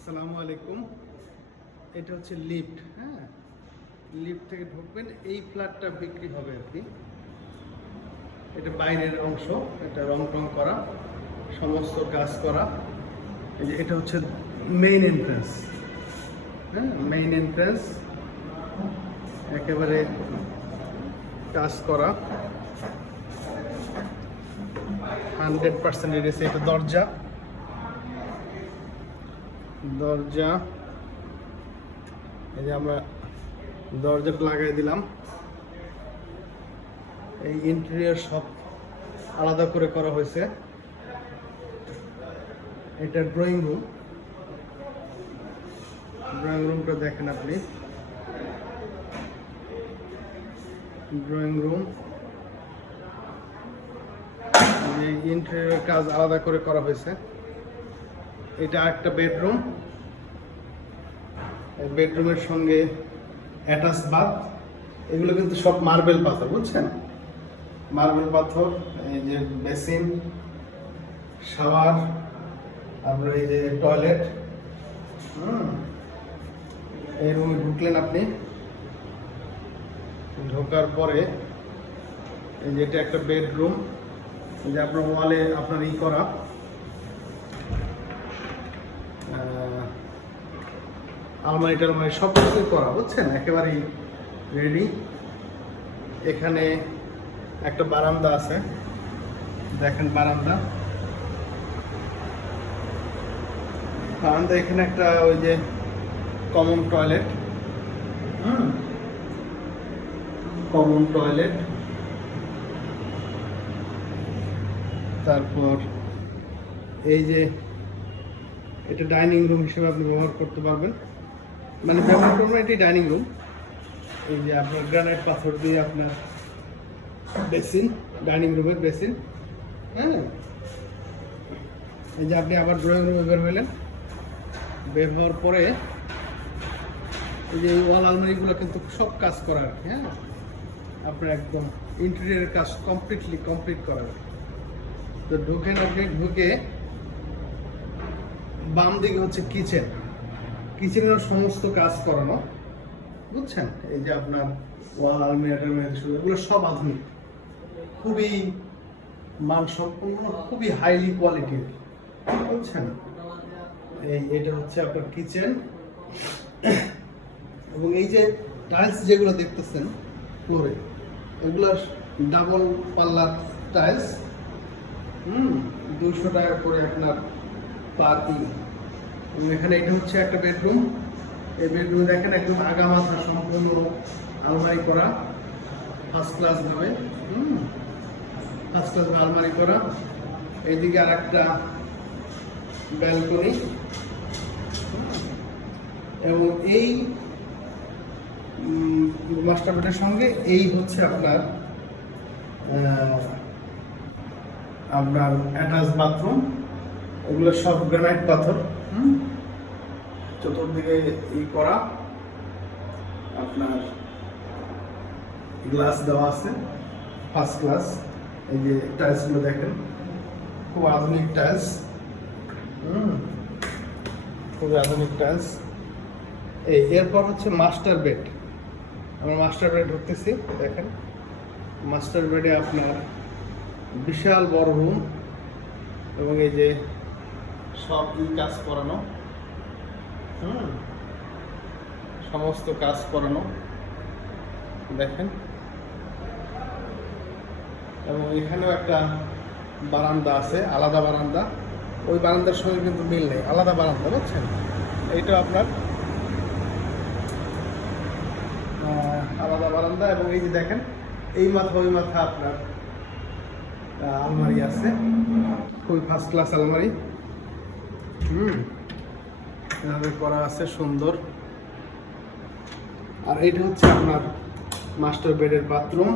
আসসালামু আলাইকুম। এটা হচ্ছে লিফট। হ্যাঁ, লিফট থেকে ঢুকবেন, এই ফ্ল্যাটটা বিক্রি হবে আর কি। এটা বাইরের অংশ, এটা রং টং করা, সমস্ত কাজ করা। এই যে এটা হচ্ছে মেইন এন্ট্রান্স। হ্যাঁ, মেইন এন্ট্রান্স একেবারে কাজ করা 100% এসে। এটা দরজা, এই যে আমরা দরজাটা লাগাই দিলাম। এই ইন্টেরিয়র সব আলাদা করে করা হয়েছে। এটা ড্রয়িং রুমটা দেখেন আপনি। ড্রয়িং রুম, এই ইন্টেরিয়র কাজ আলাদা করে করা হয়েছে। এটা একটা বেডরুম, বেডরুমের সঙ্গে অ্যাটাচ বাথ। এগুলো কিন্তু সব মার্বেল পাথর, বুঝছেন? মার্বেল পাথর। এই যে বেসিন, শাওয়ার, আপনার এই যে টয়লেট। এই রুমে ঢুকলেন আপনি, ঢোকার পরে এই যে এটা একটা বেডরুম। এই যে আপনার ওয়ালে আপনার করা আলমারি টালমারি সব কিছু করা, বুঝছেন? একেবারেই রেডি। এখানে একটা বারান্দা আছে, দেখেন বারান্দা। এখানে একটা ওই যে কমন টয়লেট। Common toilet. তারপর এই যে এটা ডাইনিং রুম হিসেবে আপনি ব্যবহার করতে পারবেন, মানে ব্যবহার করবেন, এটি ডাইনিং রুম। এই যে আপনার গ্রানাইট পাথর দিয়ে আপনার বেসিন, ডাইনিং রুমের বেসিন। হ্যাঁ, এই যে আপনি আবার ড্রয়িং রুমে বের হইলেন। বের হওয়ার পরে এই যে এই ওয়াল আলমারিগুলো কিন্তু সব কাজ করা আর কি। হ্যাঁ, আপনার একদম ইন্টেরিয়রের কাজ কমপ্লিট করা। তো ঢুকেন আপনি, ঢুকে বাম দিকে হচ্ছে কিচেনের সমস্ত কাজ করানো, বুঝছেন? এই যে আপনার ওয়াল আলমিরা এগুলো সব আধুনিক, খুবই মানসম্পন্ন, খুবই হাইলি কোয়ালিটির, বুঝছেন? এটা হচ্ছে আপনার কিচেন। এবং এই যে টাইলস যেগুলো দেখতেছেন ফ্লোরে, এগুলো ডাবল পাল্লার টাইলস। 200 টাকা করে আপনার পার দিন। এখানে এটা হচ্ছে একটা বেডরুম। এই বেডরুমে দেখেন একদম আগা মাথা সম্পূর্ণ আলমারি করা, ফার্স্ট ক্লাস ভাবে। ফার্স্ট ক্লাস আলমারি করা। এইদিকে আর একটা ব্যালকনি। এবং এই মাস্টার বেডের সঙ্গে এই হচ্ছে আপনার অ্যাটাচ বাথরুম। এগুলো সব গ্রানাইট পাথর। চতুর্দিকে করা, আপনার গ্লাস দেওয়া আছে, ফার্স্ট ক্লাস। এই যে টাইলসগুলো দেখেন, খুব আধুনিক টাইলস। খুবই আধুনিক টাইলস। এরপর হচ্ছে মাস্টার বেড। আমরা মাস্টার বেডে ঢুকতেছি, দেখেন। মাস্টার বেডে আপনার বিশাল বড় রুম, এবং এই যে সব কাজ করানো, সমস্ত কাজ করানো, দেখেন। এবং এখানেও একটা বারান্দা আছে, আলাদা বারান্দা। ওই বারান্দার সঙ্গে কিন্তু মিল নেই, আলাদা বারান্দা, বুঝছেন? এইটা আপনার আলাদা বারান্দা। এবং এই যে দেখেন, এই মাথা ওই মাথা আপনার আলমারি আছে, খুবই ফার্স্ট ক্লাস আলমারি। এভাবে করা আছে, সুন্দর। আর এইটা হচ্ছে আপনার মাস্টার বেডের বাথরুম।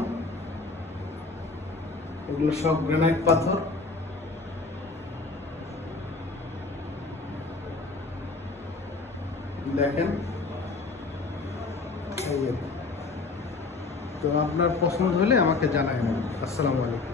এগুলো সব গ্রানাইট পাথর। দেখেন, তো আপনার পছন্দ হলে আমাকে জানাবেন। আসসালামু আলাইকুম।